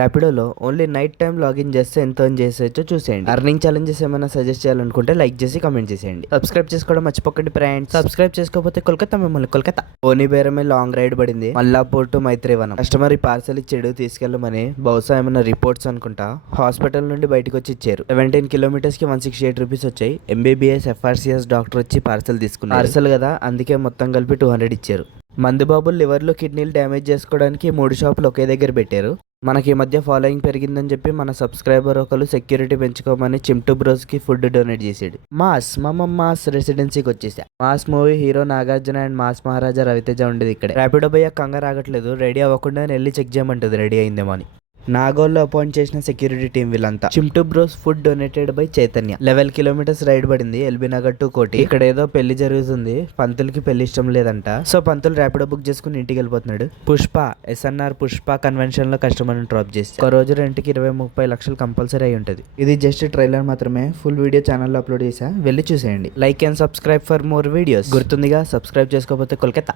ర్యాపిడోలో only night time login చేస్తే ఎంత earn చేసేయచ్చో చూసేయండి. అర్నింగ్ ఛాలెంజెస్ ఏమైనా సజెస్ట్ చేయాలనుకుంటే లైక్ చేసి కామెంట్ చేసేయండి. సబ్స్క్రైబ్ చేసుకోవడం మర్చిపోకండి ఫ్రెండ్స్. సబ్స్క్రైబ్ చేసుకోకపోతే కోల్కతా మిమ్మల్ని కోల్కతా. ఓనీ బేరమే లాంగ్ రైడ్ పడింది మల్లాపూర్ టు మైత్రివనం. కస్టమర్ ఈ పార్సల్ ఇచ్చాడు తీసుకెళ్ళమని. బహుశా ఏమైనా రిపోర్ట్స్ అనుకుంటా. హాస్పిటల్ నుండి బయటకు వచ్చి ఇచ్చారు. 17 కిలోమీటర్స్ కి 168 రూపీస్ వచ్చాయి. ఎంబీబీఎస్ ఎఫ్ఆర్సీఎస్ డాక్టర్ వచ్చి పార్సల్ తీసుకున్నారు. పార్సల్ కదా అందుకే మొత్తం కలిపి 200 ఇచ్చారు. మందుబాబులు లివర్లు కిడ్నీలు డ్యామేజ్ చేసుకోవడానికి 3 షాపులు ఒకే దగ్గర పెట్టారు. మనకి ఈ మధ్య ఫాలోయింగ్ పెరిగిందని చెప్పి మన సబ్స్క్రైబర్ ఒకరు సెక్యూరిటీ పెంచుకోమని చింటూ బ్రోస్ కి ఫుడ్ డొనేట్ చేసాడు. మాస్ రెసిడెన్సీకి వచ్చేసా. Mass movie hero Nagarjuna and mass Maharaja Ravi Teja ఉండేది ఇక్కడ. ర్యాపిడో భయ్య కంగారు ఆగట్లేదు. రెడీ అవ్వకుండా వెళ్ళి చెక్ చేయమంటుంది రెడీ అయిందేమో అని. నాగోల్లో అపాయింట్ చేసిన సెక్యూరిటీ టీం వీళ్ళంతా. Chintu bros food donated by Chaitanya. 11 kilometres ride పడింది ఎల్బీ నగర్ టు కోటి. ఇక్కడ ఏదో పెళ్లి జరుగుతుంది. పంతులకి పెళ్లి ఇష్టం లేదంట. సో పంతులు ర్యాపిడో బుక్ చేసుకుని ఇంటికి వెళ్ళిపోతున్నాడు. పుష్ప ఎస్ఎన్ఆర్ పుష్ప కన్వెన్షన్ లో కస్టమర్ డ్రాప్ చేసి ఒక రోజు రెంట్కి 20-30 లక్షలు కంపల్సరీ అయి ఉంటుంది. ఇది జస్ట్ ట్రైలర్ మాత్రమే. ఫుల్ వీడియో ఛానల్లో అప్లోడ్ చేసా, వెళ్ళి చూసేయండి. Like and subscribe for more videos. గుర్తుందిగా, సబ్స్క్రైబ్ చేసుకోకపోతే కోల్కతా.